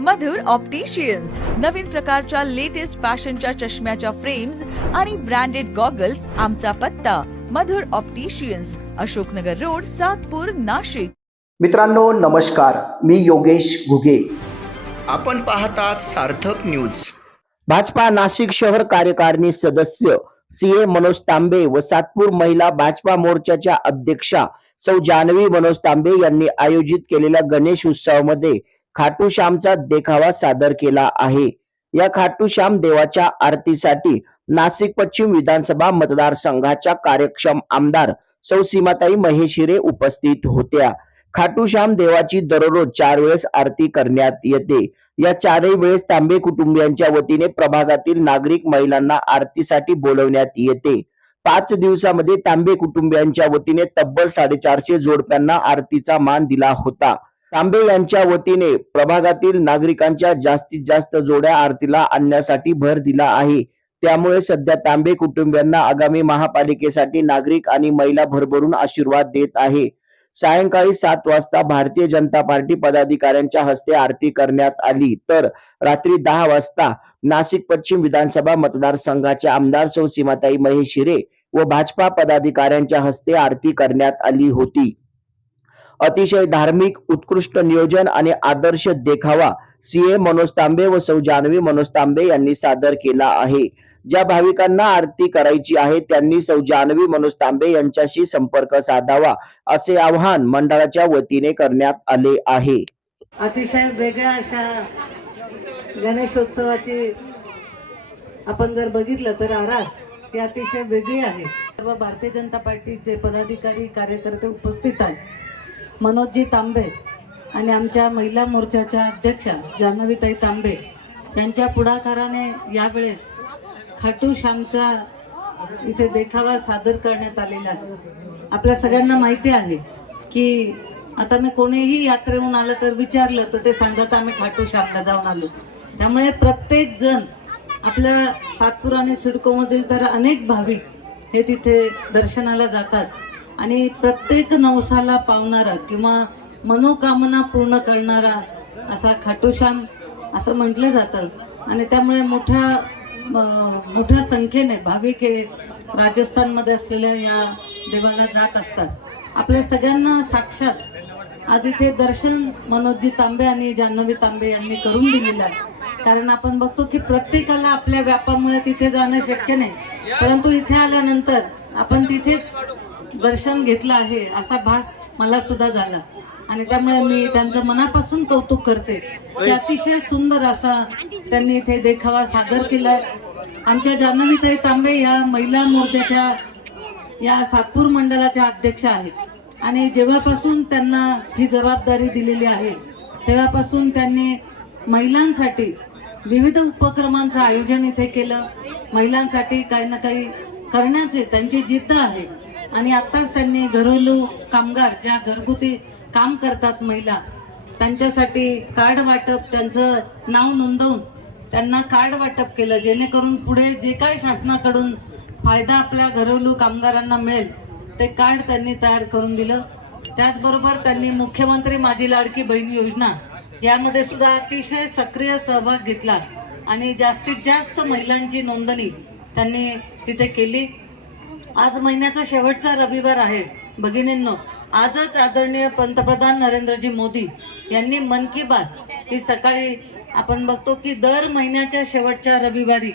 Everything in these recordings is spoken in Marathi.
मधुर ऑप्टिशियन्स नवीन प्रकारच्या लेटेस्ट फॅशनच्या चष्म्याच्या फ्रेम्स आणि ब्रँडेड गॉगल्स आमचा पत्ता. Madhur opticians Ashoknagar road Satpur Nashik. मित्रांनो नमस्कार. मी योगेश घुगे. आपण पाहतात सार्थक न्यूज भाजपा नाशिक शहर कार्यकारिणी सदस्य सी ए मनोज तांबे व सातपूर महिला भाजपा मोर्चाच्या अध्यक्षा सौ जानवी मनोज तांबे यांनी आयोजित केलेल्या गणेश उत्सवामध्ये खाटू श्यामचा देखावा सादर केला आहे. या खाटू श्याम देवाच्या आरतीसाठी नाशिक पश्चिम विधानसभा मतदारसंघाच्या कार्यक्षम आमदार सौ सीमाताई महेशिरे उपस्थित होत्या. खाटू श्याम देवाची दररोज चार वेळेस आरती करण्यात येते. या चारही वेळेस तांबे कुटुंबियांच्या वतीने प्रभागातील नागरिक महिलांना आरतीसाठी बोलवण्यात येते. पाच दिवसामध्ये तांबे कुटुंबियांच्या वतीने तब्बल साडेचारशे जोडप्यांना आरतीचा मान दिला होता. तांबे यांच्या वतीने प्रभागातील नागरिकांच्या जास्तीत जास्त जोड्या आरतीला आणण्यासाठी भर दिला आहे. त्यामुळे सध्या तांबे कुटुंबियांना आगामी महापालिकेसाठी नागरिक आणि महिला भरभरून आशीर्वाद देत आहे. सायंकाळी सात वाजता भारतीय जनता पार्टी पदाधिकाऱ्यांच्या हस्ते आरती करण्यात आली. तर रात्री दहा वाजता नाशिक पश्चिम विधानसभा मतदारसंघाचे आमदार सौ सीमाताई महेशिरे व भाजपा पदाधिकाऱ्यांच्या हस्ते आरती करण्यात आली होती. अतिशय धार्मिक उत्कृष्ट नियोजन आणि आदर्श देखावा सीए मनोज तांबे व सौ जानवी मनोज तांबे यांनी सादर केला आहे. ज्या भाविकांना आरती करायची आहे त्यांनी सौ जानवी मनोज तांबे यांच्याशी संपर्क साधावा असे आवाहन मंडळाच्या वतीने करण्यात आले आहे. अतिशय वेगळ्या अशा गणेशोत्सवाची आपण जर बघितलं तर आरास ही अतिशय वेगळी आहे. सर्व भारतीय जनता पार्टीचे पदाधिकारी कार्यकर्ते उपस्थित आहेत. मनोजजी तांबे आणि आमच्या महिला मोर्चाच्या अध्यक्षा जान्हवीताई तांबे यांच्या पुढाकाराने यावेळेस खाटू श्यामचा इथे देखावा सादर करण्यात आलेला आहे. आपल्या सगळ्यांना माहिती आहे की आता मी कोणीही यात्रेहून आलं तर विचारलं तर ते सांगतात आम्ही खाटू श्यामला जाऊन आलो. त्यामुळे प्रत्येक जण आपल्या सातपूर आणि सिडकोमधील तर अनेक भाविक हे तिथे दर्शनाला जातात. आणि प्रत्येक नवसाला पावणारा किंवा मनोकामना पूर्ण करणारा असा खाटूश्याम असं म्हटलं जातं. आणि त्यामुळे मोठ्या मोठ्या संख्येने भाविक हे राजस्थानमध्ये असलेल्या या देवाला जात असतात. आपल्या सगळ्यांना साक्षात आज इथे दर्शन मनोजजी तांबे आणि जान्हवी तांबे यांनी करून दिलेलं आहे. कारण आपण बघतो की प्रत्येकाला आपल्या व्यापामुळे तिथे जाणं शक्य नाही. परंतु इथे आल्यानंतर आपण तिथेच दर्शन घेतलं आहे असा भास मला सुद्धा झाला. आणि त्यामुळे मी त्यांचं मनापासून कौतुक करते. ते अतिशय सुंदर असा त्यांनी इथे देखावा सादर केला आमच्या जान्हवीताई तांबे या महिला मोर्चाच्या या सातपूर मंडळाच्या अध्यक्ष आहेत. आणि जेव्हापासून त्यांना ही जबाबदारी दिलेली आहे तेव्हापासून त्यांनी महिलांसाठी विविध उपक्रमांचं आयोजन इथे केलं. महिलांसाठी काही ना काही करण्याचे त्यांची जिद्द आहे. आणि आत्ताच त्यांनी घरेलू कामगार ज्या घरगुती काम करतात महिला त्यांच्यासाठी कार्ड वाटप त्यांचं नाव नोंदवून त्यांना कार्ड वाटप केलं जेणेकरून पुढे जे काय शासनाकडून फायदा आपल्या घरेलू कामगारांना मिळेल ते कार्ड त्यांनी तयार करून दिलं. त्याचबरोबर त्यांनी मुख्यमंत्री माझी लाडकी बहीण योजना यामध्ये सुद्धा अतिशय सक्रिय सहभाग घेतला आणि जास्तीत जास्त महिलांची नोंदणी त्यांनी तिथे केली. आज महिन्याचा शेवटचा रविवार आहे. भगिनींनो आजच आदरणीय पंतप्रधान नरेंद्रजी मोदी यांनी मन की बात ही सकाळी आपण बघतो की दर महिन्याच्या शेवटच्या रविवारी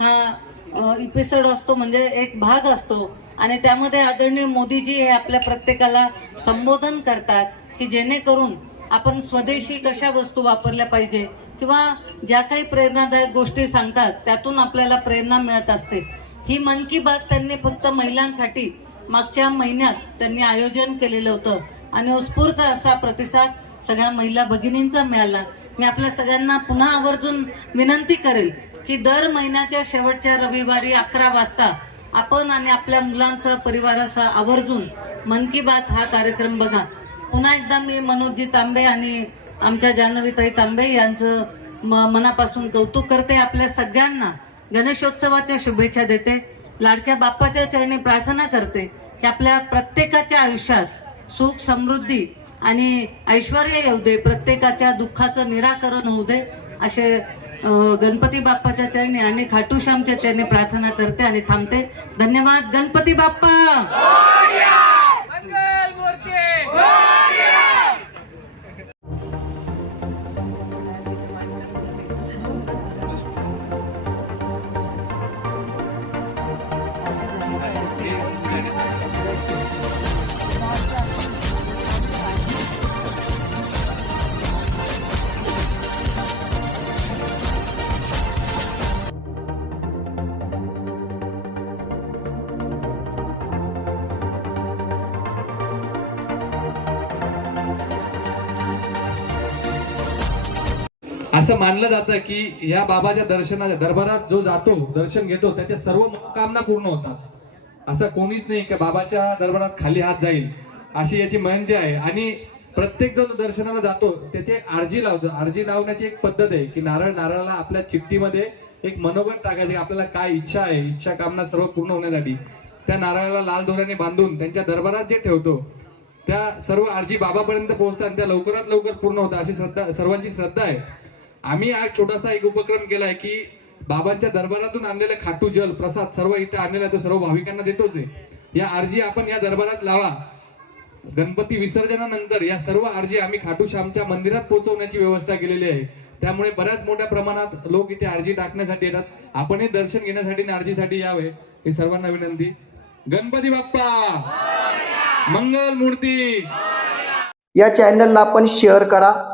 हा एपिसोड असतो म्हणजे एक भाग असतो. आणि त्यामध्ये आदरणीय मोदीजी हे आपल्या प्रत्येकाला संबोधन करतात की जेणेकरून आपण स्वदेशी कशा वस्तू वापरल्या पाहिजे किंवा ज्या काही प्रेरणादायक गोष्टी सांगतात त्यातून आपल्याला प्रेरणा मिळत असते. ही मन की बात त्यांनी फक्त महिलांसाठी मागच्या महिन्यात त्यांनी आयोजन केलेलं होतं. आणि हो, उत्स्फूर्त असा प्रतिसाद सगळ्या महिला भगिनींचा मिळाला. मी आपल्या सगळ्यांना पुन्हा आवर्जून विनंती करेल की दर महिन्याच्या शेवटच्या रविवारी अकरा वाजता आपण आणि आपल्या मुलांसह परिवारासह आवर्जून मन की बात हा कार्यक्रम बघा. पुन्हा एकदा मी मनोजजी तांबे आणि आमच्या जान्हवीताई तांबे यांचं म मनापासून कौतुक करते. आपल्या सगळ्यांना गणेशोत्सवाच्या शुभेच्छा देते. लाडक्या बाप्पाच्या चरणी प्रार्थना करते की आपल्या प्रत्येकाच्या आयुष्यात सुख समृद्धी आणि ऐश्वर येऊ दे. प्रत्येकाच्या दुःखाचं निराकरण होऊ दे. असे गणपती बाप्पाच्या चरणी आणि खाटूश्यामच्या चरणी प्रार्थना करते आणि थांबते. धन्यवाद गणपती बाप्पा! असं मानलं जातं की या बाबाच्या दर्शनाच्या दरबारात जो जातो दर्शन घेतो त्याच्या सर्व मनोकामना पूर्ण होतात. असं कोणीच नाही की बाबाच्या दरबारात खाली हात जाईल. अशी याची म्हणते आहे. आणि प्रत्येक जण दर्शनाला जातो तेथे आरजी लावतो. आरजी लावण्याची एक पद्धत आहे की नारळ नारळाला आपल्या चिठ्ठीमध्ये एक मनोगत टाकायचे आपल्याला काय इच्छा आहे इच्छा कामना सर्व पूर्ण होण्यासाठी. त्या नारळाला लाल दोऱ्याने बांधून त्यांच्या दरबारात जे ठेवतो त्या सर्व आरजी बाबापर्यंत पोहोचतात. त्या लवकरात लवकर पूर्ण होतात. अशी श्रद्धा सर्वांची श्रद्धा आहे. आम्ही आज छोटासा एक उपक्रम केलाय की बाबांच्या दरबारातून आणलेलं खाटू जल प्रसाद सर्व इथे आणलेला आहे तो सर्व भाविकांना देतोच आहे. या आरजी आपण या दरबारात लावा. गणपती विसर्जनानंतर या सर्व आरजी आम्ही खाटू श्यामच्या मंदिरात पोहोचवण्याची व्यवस्था केलेली आहे. त्यामुळे बऱ्याच मोठ्या प्रमाणात लोक इथे आरजी टाकण्यासाठी येतात. आपणही दर्शन घेण्यासाठी आणि आरजीसाठी यावे हे सर्वांना विनंती. गणपती बाप्पा! मंगल मूर्ती! या चॅनलला आपण शेअर करा.